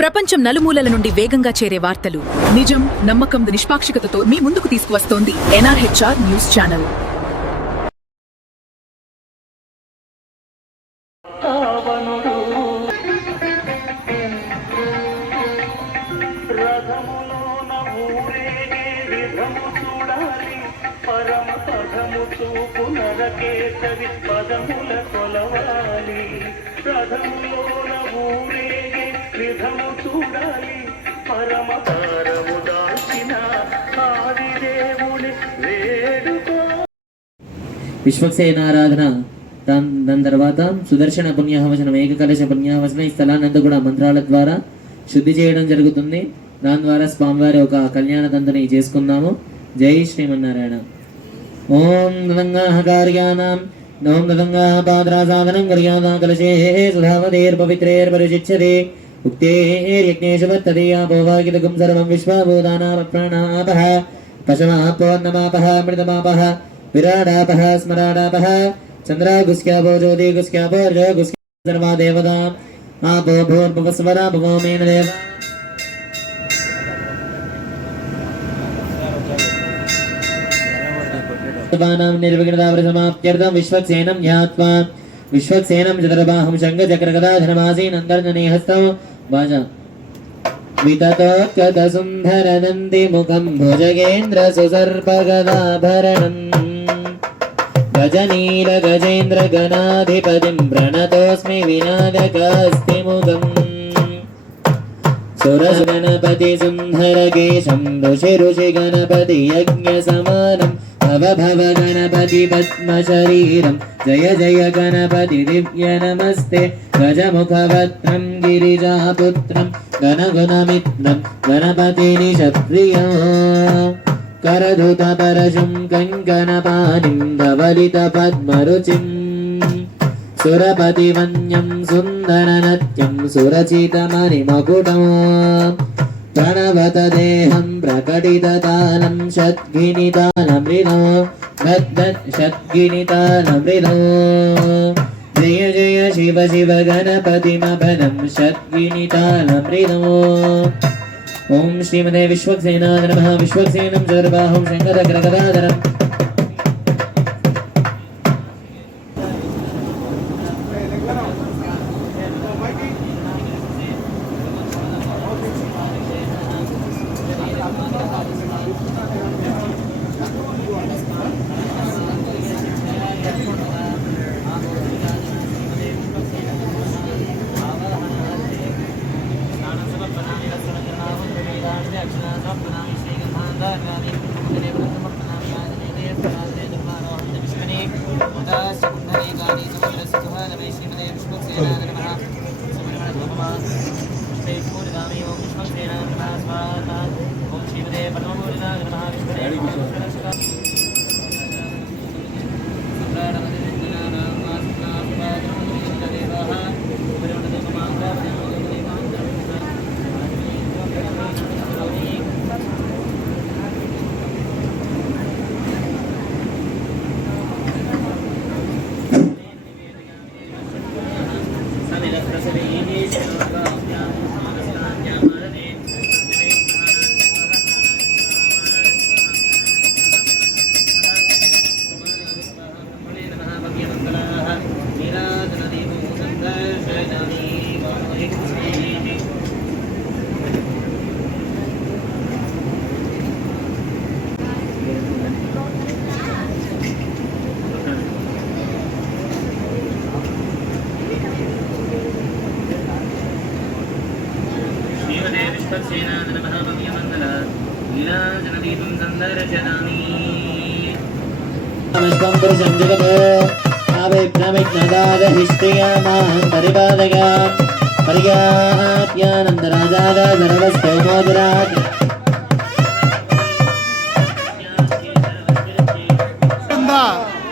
ప్రపంచం నలుమూలల నుండి వేగంగా చేరే వార్తలు, నిజం, నమ్మకం, నిష్పాక్షికతతో మీ ముందుకు తీసుకువస్తోంది ఎన్ఆర్హెచ్ఆర్ న్యూస్ ఛానల్. విశ్వక్సేనారాధన, దాని తర్వాత సుదర్శన పుణ్యాహవచనం, ఏకకలశ పుణ్యాహవచనం ఈ స్థలాన్ని కూడా మంత్రాల ద్వారా శుద్ధి చేయడం జరుగుతుంది. దాని ద్వారా స్వామివారి ఒక కళ్యాణ తంతుని చేసుకుందాము. జై శ్రీమన్నారాయణ. ఓం నదంగాహకార్యానాం నోం నదంగాహ పాద్రాసాదనం కర్యాదా కలశే సుధావదేర్పవిత్రేర్పరిచిచ్చతే ఉక్తేర్యజ్ఞేషు ఆపోవాకితకం సర్వం విశ్వభూతానాపప్రాణాపః పశమాపోన్నమాపః మృతమాపః విరాడాపః స్మరాడాపః చంద్రాగుస్క్యాపో జ్యోతిగుస్క్యాపో రజోగుస్క్యా సర్వా దేవతా ఆపో భూర్భువస్వరా భువో మేన దేవ నిర్విఘ్నతావృసమాప్త్యర్థం విశ్వక్సేనం జ్ఞాత్వా విశ్వక్సేనం చతుర్బాహుం శంఖచక్రగదాధనమాసీనంతర్జనే హస్తం వాచ వితతోత్కటసుందరదంతి ముఖం భుజగేంద్ర సుసర్పగదాభరణం గజనీల గజేంద్ర గణాధిపతిం ప్రణతోస్మి వినాదకాస్తిముఖం సురగణపతి సుందరకేశం ఋషి ఋషి గణపతి యజ్ఞ సమానం భవ గణపతి పద్మశరీరం జయ జయ గణపతి దివ్య నమస్తే గజముఖవక్త్రం గిరిజాపుత్రం గణగుణమిత్రం గణపతి నిషప్రియం కరధృత పరశుం కంకణపాణిం ధవలిత పద్మరుచిం సురపతి వన్యం సుందరనత్యం సురచితమణిమకుటం ప్రణవత దేహం ప్రకటితాళం షద్గినితాళమృదో షద్గినితాళమృదో జయ జయ శివ శివ గణపతిమపదం షద్గినితాళమృదో. ఓం శ్రీమతే విశ్వక్సేనాయ నమః. విశ్వక్సేనం చతుర్బాహుం శంఖచక్రగదాధరం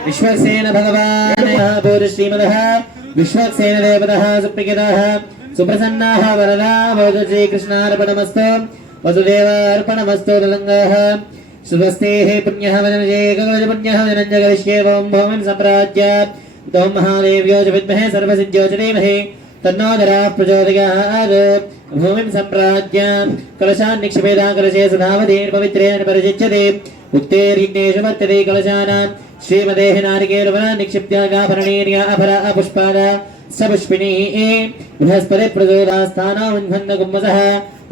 విశ్వక్సేన భగవాన్ శ్రీమదః విశ్వక్సేన దేవతః సుప్రకితః సుప్రసన్నాః వరదా భవతు శ్రీకృష్ణార్పణమస్తు వసుదేవార్పణమస్తు తదంగాః सुस्तेः पुण्यः वदनजे गगवज पुण्यः वदनं जगविष्ये ओम भौमं सम्राज्य तोम महादेव्यो च विद्महे सर्वसिद्ध्यो च धीमहि तन्नो धराः प्रचोदयात् भूमिं सम्प्राज्य कलशान् निक्षिपेदा कलशे सदावधीर्पवित्रेण परिचिच्यते उक्तेर्यज्ञेषु वर्तते कलशानां श्रीमदेः नारिकेलवना निक्षिप्त्यागाभरणीर्या अपरा अपुष्पादा सपुष्पिणीः बृहस्पति प्रचोदास्थानामुन्भन्नकुम्भसः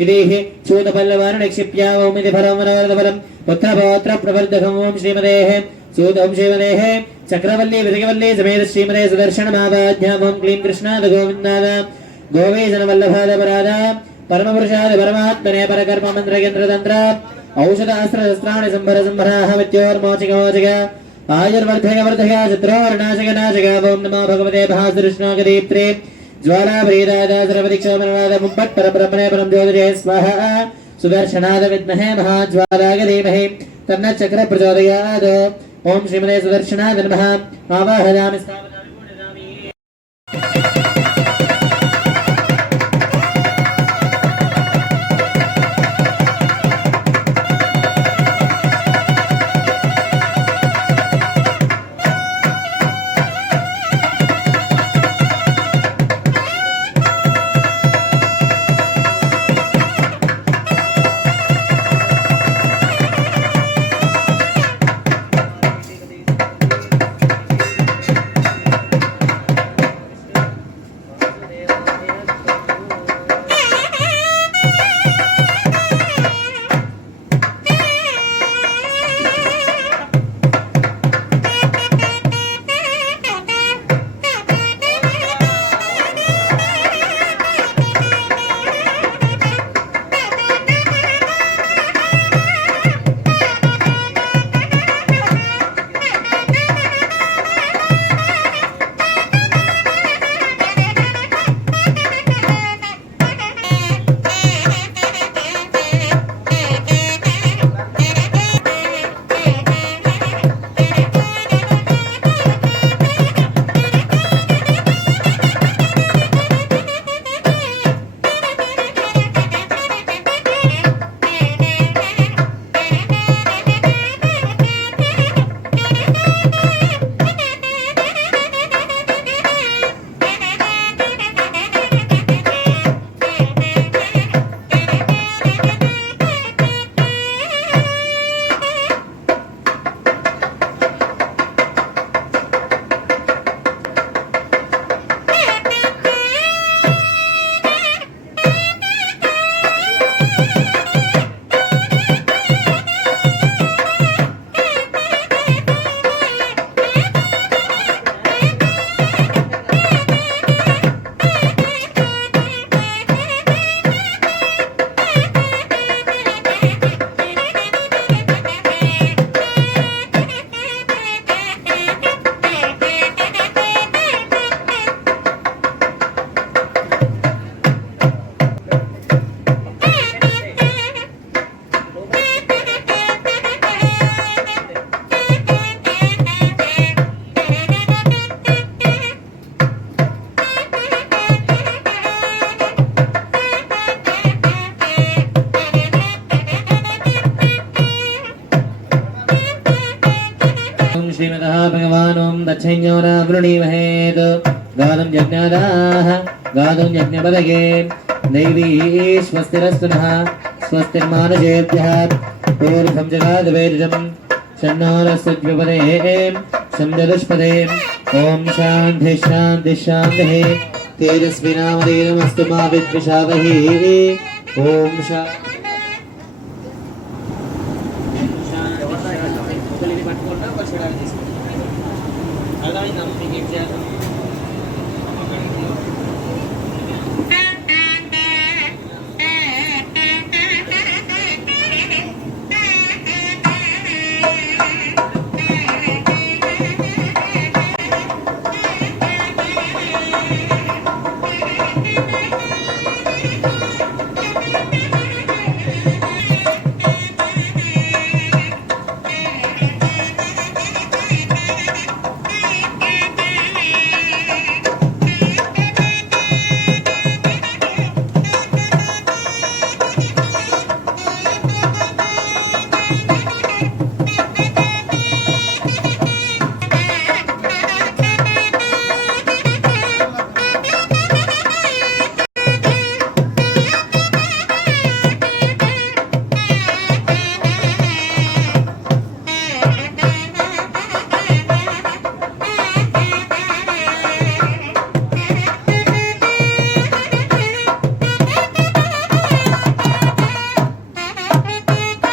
इदेः चूतपल्लवान् निक्षिप्या ओमिति फलमनवरदफलं पुत्रपौत्र प्रवर्धकम् ओं श्रीमदेः सूतं श्रीमदेः चक्रवल्ली विजयवल्ली समेत श्रीमदे सुदर्शनमावाध्याम् ओं क्लीं कृष्णाद गोविन्दाद गोवेशनवल्लभाद पराद परमपुरुषाद परमात्मने परकर्म मन्त्रयन्त्रतन्त्र औषधास्त्रशस्त्राणि सम्भर सम्भराः विद्योर्मोचिकमोचिक आयुर्वर्धक वर्धक शत्रोर्नाशक नाशक ओं नमो भगवते भासकृष्णागदीप्त्रे ज्वालाभरीदाद सर्वदिक्षोमनाद मुम्पट् परब्रह्मणे परं ज्योतिषे स्वाहा सुदर्शनाद विद्महे महाज्वालाय धीमहि तन्नः चक्र प्रचोदयात् ओं श्रीमते सुदर्शनाद नमः आवाहयामि स्थापयामि पूजयामि। श्रीमतः भगवान् ओं दक्षिण्यो न वृणीमहेत् गानं यज्ञादाः गातुं यज्ञपदगे दैवी स्वस्तिरस्तु नः स्वस्तिर्मानुषेभ्यः ऊर्ध्वं जगादवेदजं शन्नो नस्तुज्यपदे शं चतुष्पदे ॐ शान्तिः शान्तिः शान्तिः तेजस्विनामदेवमस्तु मा विद्विषावहि ॐ शान्तिः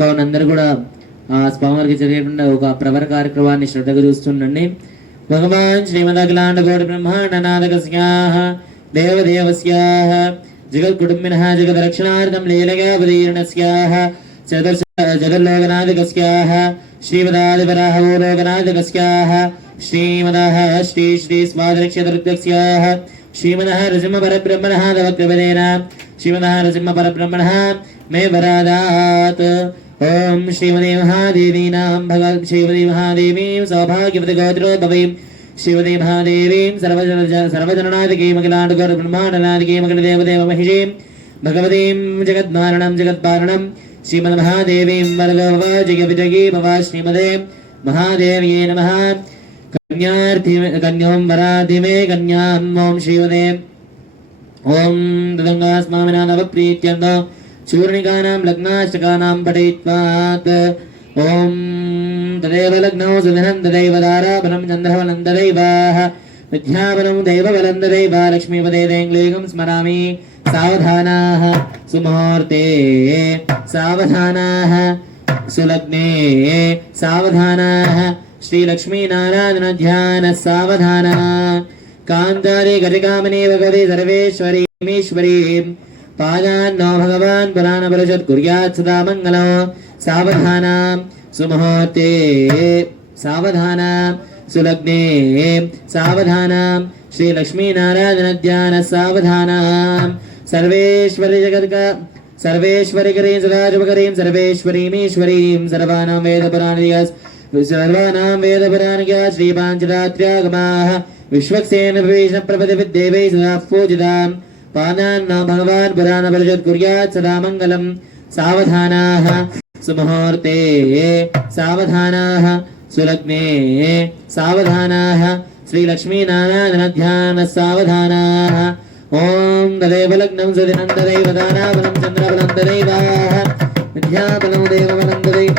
కావున అందరూ కూడా ఆ స్వామివారికి జరిగేటువంటి ఒక ప్రవర కార్యక్రమాన్ని శ్రద్ధగా చూస్తుండండి. భగవాన్ శ్రీమదఖిలాండ కోటి బ్రహ్మాండ నాథకస్యాః దేవదేవస్యాః జగద్కుటుంబినః జగద్రక్షణార్థం లీలగావదీర్ణస్యాః జగల్లోకనాథకస్యాః శ్రీమదాదివరాహవోలోకనాథకస్యాః శ్రీమదః శ్రీ శ్రీ స్వాదరక్షతరుద్యస్యాః శ్రీమదః నృసింహపరబ్రహ్మణः తవక్రపదేన శ్రీమదః నృసింహపరబ్రహ్మణः మే వరాదాత్. ఓం శ్రీమదే మహాదేవీనాం భగవత్ శ్రీమదే మహాదేవీం సౌభాగ్యవతి గోత్రోద్భవీం శ్రీమదే మహాదేవీం సర్వజననాథకీం అఖిలాండగౌర బ్రహ్మాండనాథకీం అఖిల దేవదేవ మహిషీం భగవతీం జగద్మారణం జగత్పారణం శ్రీమన్మహాదేవీం వరదవ జయ విజయీ భవ శ్రీమదే మహాదేవ్యే నమః. కన్యోం వరాధిమే కన్యాం ఓం శ్రీమదే ఓం తదంగాస్మామినా నవప్రీత్యందో చూర్ణికానాం లగ్నాష్టకానాం పఠయిత్వాత్. ఓం తదేవ లగ్నౌ సుదినం తదైవ దారాబలం చంద్రబలం తదైవాః విద్యాబలం దైవబలం తదైవ లక్ష్మీపదే దేంగ్లీగం స్మరామి. సావధానాః సుముహూర్తే సావధానాః సులగ్నే సావధానాః శ్రీలక్ష్మీనారాయణ ధ్యాన సావధానా. కాంతారి గజకామనీ భగవతి సర్వేశ్వరీమీశ్వరీ పాదాన్నో భగవాన్ పురాణపరిషత్ కుర్యాత్ సదా మంగళం. సావధానం సుముహూర్తే సావధానం సులగ్నే సావధానం శ్రీలక్ష్మీనారాయణ ధ్యాన సావధానం. సర్వేశ్వరి జగద్గ సర్వేశ్వరి కరీం సదాశుభకరీం సర్వేశ్వరీమీశ్వరీం సర్వానాం వేదపురాణికా శ్రీపాంచరాత్ర్యాగమాః విశ్వక్సేన వివేశ ప్రపదివిద్దేవై సదా పూజితాం. పాదాన్నో భగవాన్ పురాణపరిషత్ కుర్యాత్ సదా మంగళం. సావధానాః సుముహూర్తే సావధానాః సులగ్నే సావధానాః శ్రీలక్ష్మీనారాయణ ధ్యాన సావధానాః. ఓం తదేవ లగ్నం సుదినం తదైవ దారాబలం చంద్రబలం తదైవాః విద్యాబలం దేవబలం తదైవ.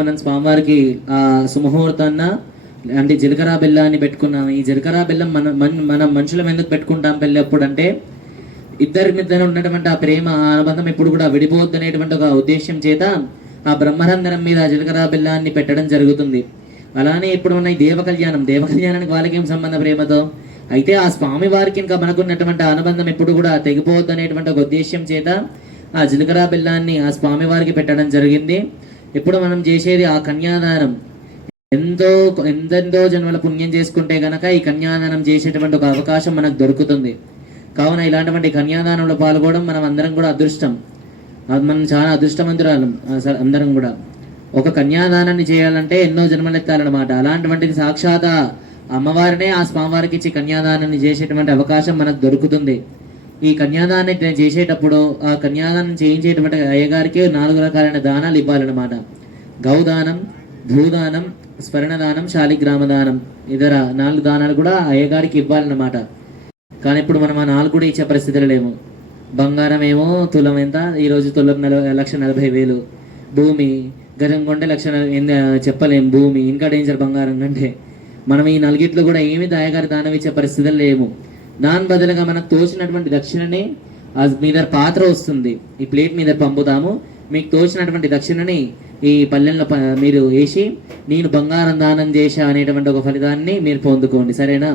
మనం స్వామివారికి ఆ సుముహూర్తాన్న అంటే జీలకర్ర బెల్లాన్ని పెట్టుకున్నాం. ఈ జీలకర్ర బెల్లం మనం మనుషులం ఎందుకు పెట్టుకుంటాం పెళ్ళప్పుడు అంటే ఇద్దరి మధ్య ఉన్నటువంటి ఆ ప్రేమ ఆ అనుబంధం ఎప్పుడు కూడా విడిపోవద్దు అనేటువంటి ఒక ఉద్దేశం చేత ఆ బ్రహ్మరంధ్రం మీద జీలకర్ర బెల్లాన్ని పెట్టడం జరుగుతుంది. అలానే ఇప్పుడు ఉన్న ఈ దేవ కళ్యాణానికి వాళ్ళకి ఏం సంబంధ ప్రేమతో అయితే ఆ స్వామి వారికి ఇంకా మనకున్నటువంటి అనుబంధం ఎప్పుడు కూడా తెగిపోవద్దు అనేటువంటి ఒక ఉద్దేశం చేత ఆ జీలకర్ర బెల్లాన్ని ఆ స్వామి వారికి పెట్టడం జరిగింది. ఇప్పుడు మనం చేసేది ఆ కన్యాదానం. ఎంతెంతో జన్మల పుణ్యం చేసుకుంటే గనక ఈ కన్యాదానం చేసేటువంటి ఒక అవకాశం మనకు దొరుకుతుంది. కావున ఇలాంటి కన్యాదానంలో పాల్గొనడం మనం అందరం కూడా అదృష్టం. మనం చాలా అదృష్టవంతురాలం అందరం కూడా. ఒక కన్యాదానాన్ని చేయాలంటే ఎన్నో జన్మలు ఎత్తాలన్నమాట. అలాంటిది సాక్షాత్ అమ్మవారినే ఆ స్వామివారికి ఇచ్చి కన్యాదానాన్ని చేసేటువంటి అవకాశం మనకు దొరుకుతుంది. ఈ కన్యాదానాన్ని చేసేటప్పుడు ఆ కన్యాదానం చేయించేటువంటి అయ్యగారికి 4 రకాలైన దానాలు ఇవ్వాలన్నమాట. గౌదానం, భూదానం, స్వర్ణదానం, శాలిగ్రామదానం, ఇతర 4 దానాలు కూడా అయ్యగారికి ఇవ్వాలన్నమాట. కానీ ఇప్పుడు మనం ఆ 4 కూడా ఇచ్చే పరిస్థితులు లేవు. బంగారం ఏమో తులం ఎంత, ఈరోజు తులం 1,40,000. భూమి గజం కొంటే చెప్పలేం. భూమి ఇంకా డేంజర్ బంగారం కంటే. మనం ఈ నలుగిట్లో కూడా ఏమి దాయగారి దానం ఇచ్చే పరిస్థితులు లేవు. దాని బదులుగా మనకు తోచినటువంటి దక్షిణని మీ దగ్గర పాత్ర వస్తుంది, ఈ ప్లేట్ మీద పంపుతాము. మీకు తోచినటువంటి దక్షిణని ఈ పల్లెల్లో మీరు వేసి నేను బంగారం దానం చేశా అనేటువంటి ఒక ఫలితాన్ని మీరు పొందుకోండి, సరేనా?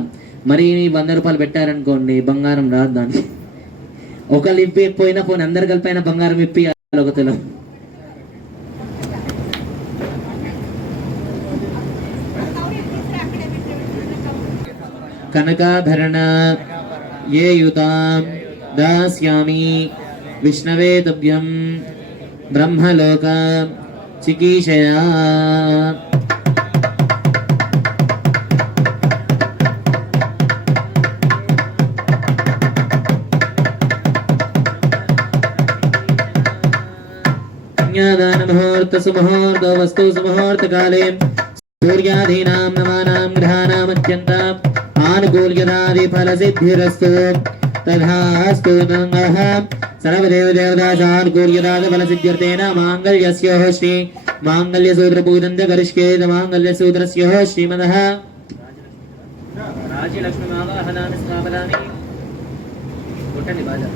మరి 100 రూపాయలు పెట్టారనుకోండి, బంగారం రాదు దానికి. ఒకళ్ళు ఇప్పిపోయినా పోనీ అందరు కలిపైనా బంగారం ఇప్పి ఒక తులం. కనకాభరణ ఏ యుతాం దాస్యామి విష్ణవే తుభ్యం బ్రహ్మలోక చికీషయా. ముహూర్త సుముహూర్త వస్తు సుముహూర్త కాలే సూర్యాదీనాం నవానాం గ్రహాణాం అత్యంత ఆనుకూల్యతాది ఫల సిద్ధిరస్తు తథాస్తు. సర్వదేవ దేవతానుకూల్యతాది ఫల సిద్ధ్యర్థేన మాంగళ్యస్య శ్రీ మాంగళ్య సూత్ర పూజం చ కరిష్యేత. మాంగళ్య సూత్రస్య శ్రీమదః రాజ్యలక్ష్మి ఆవాహనామి స్థాపయామి. కొట్టండి బాజా.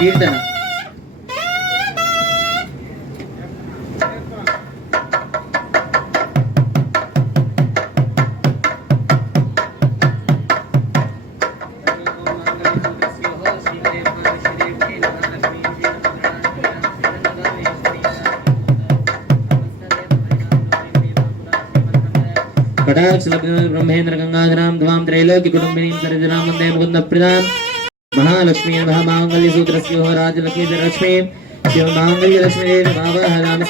కీర్తన బ్రహ్మేంద్ర గంగాధరాం ధ్వాం త్రైలోక్య కుటుంబినీం సరిజనాం వందే ముకుంద ప్రదాం. महालक्ष्मी नमः. मांगल्य सूत्रस्य राजलक्ष्मी लक्ष्मी शिव मांगल्य लक्ष्मी आवाहयामि.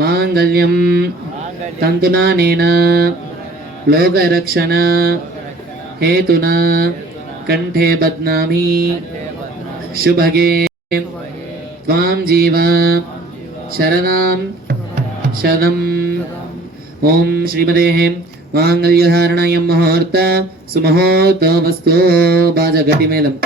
మాంగళ్యం తంతునానేన లోకరక్షణ హేతునా కంఠే బధ్నామి శుభగే త్వాం జీవ శరణాం శతం. ఓం శ్రీమదే మాంగళ్యధారణాయం ముహూర్త సుముహూర్త వస్తు. బాజా గట్టి మేళం.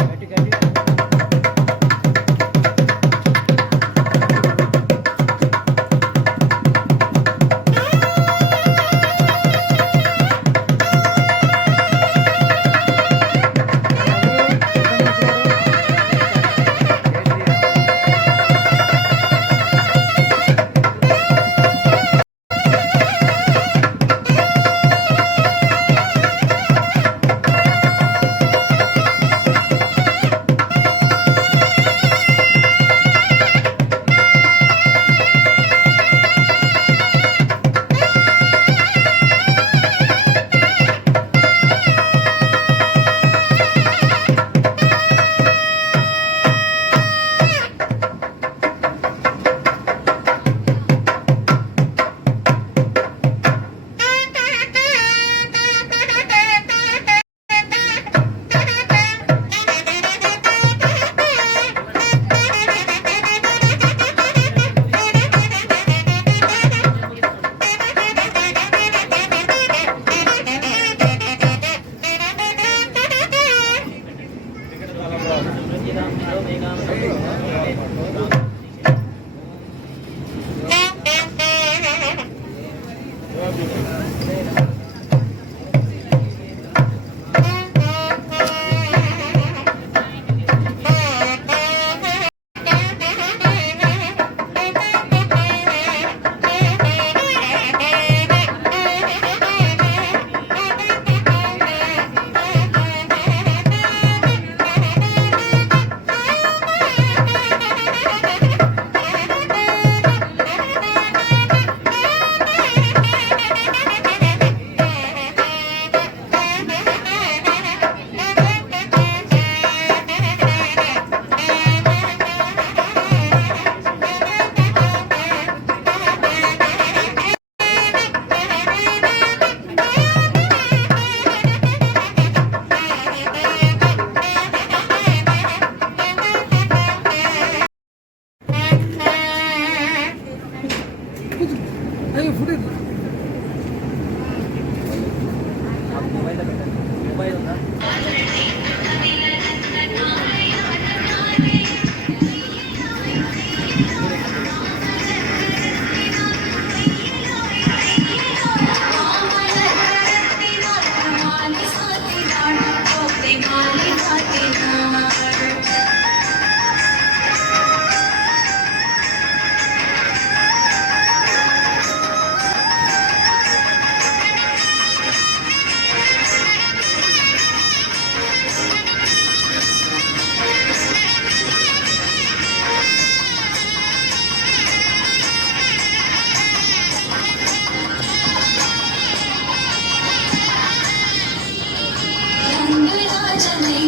रंगराजनै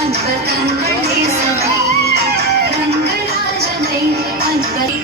अनपतंगळ सदै रंगराजनै अनपरी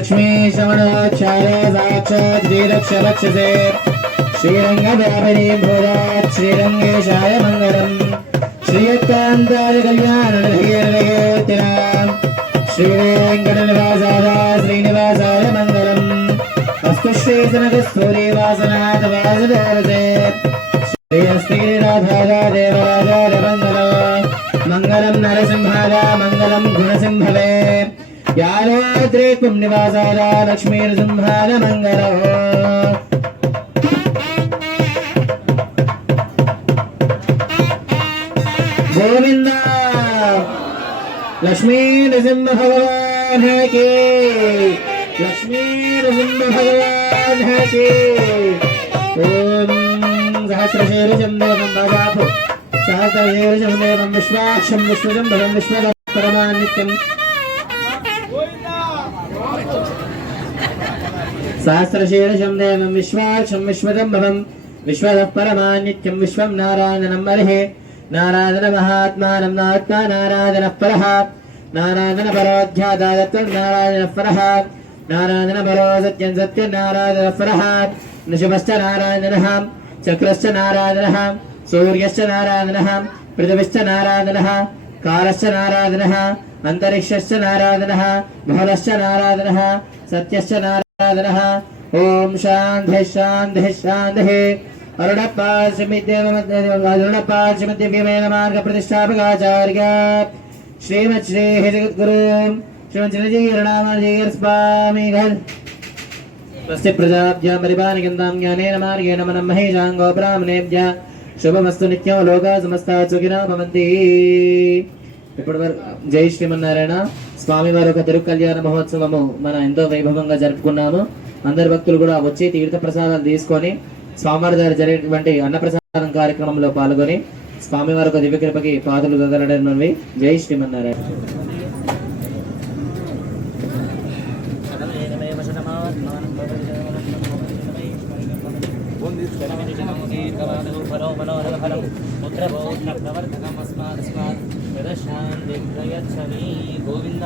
लक्ष्मी शमनाचार्य साक्षात् श्रीरक्षरक्षसे श्रीरंगदामिनी भूतात् श्रीरंगेशाय मंगलम् श्रीयकान्ताय कल्याणनिधेर्निकेतिनाम् श्रीवेङ्कटनिवासाय श्रीनिवासाय मंगलम् अस्तु श्रीजनकस्तूरीवासनाथ वासुदेवसे श्रीहस्तीनाथाय देवराजाय मंगलम् मंगलम् नरसिंहाय मंगलम् गुणसिंहवे यादाद्रिक्वं निवासाय लक्ष्मीनृसिंहाय मंगलम् गोविंद लक्ष्मी नृसिंह भगवान की लक्ष्मी नृसिंह भगवान की ओम सहस्रशीर्षं देवं भजापु सहस्रशीर्षं देवं विश्वाक्षं विश्वजं भवं विश्वदः परमानित्यं सहस्रशीर्षं देवं विश्वाक्षं विश्वजं भवं विश्वदः परमानित्यं विश्वं नारायणं हरिः नारायण महात्मानं नात्मा नारायण परः नारायण परोध्यात्म नारायण परः नारायण परो सत्यं सत्यं नारायण परः नृषभश्च नारायणः चक्रश्च नारायणः सूर्यश्च नारायणः पृथिवीश्च नारायणः कालश्च नारायणः अन्तरिक्षश्च नारायणः बहुलश्च नारायणः सत्यश्च नारायणः ओम शान्तिः शान्तिः शान्तिः अरुणपार्श्वमिद्यमेन मार्ग प्रतिष्ठापकाचार्य श्रीमत् श्री जगद्गुरु श्रीमत् श्रीजीर्णामजीर् स्वामी तस्य प्रजाभ्यां परिपालयन्तां ज्ञानेन मार्गेण मनः महेशाङ्गो ब्राह्मणेभ्यः शुभमस्तु नित्यं लोकाः समस्ताः सुखिनः भवन्तु ఇప్పుడు జై శ్రీమన్నారాయణ స్వామి వారి ఒక తిరు కళ్యాణ మహోత్సవము మన ఎంతో వైభవంగా జరుపుకున్నాము. అందరు భక్తులు కూడా వచ్చి తీర్థ ప్రసాదాలు తీసుకొని స్వామివారి దగ్గర జరిగేటువంటి అన్నప్రసాదం కార్యక్రమంలో పాల్గొని స్వామివారి ఒక దివ్య కృపకి పాదులు గదలడనువి. జై శ్రీమన్నారాయణ. గోవింద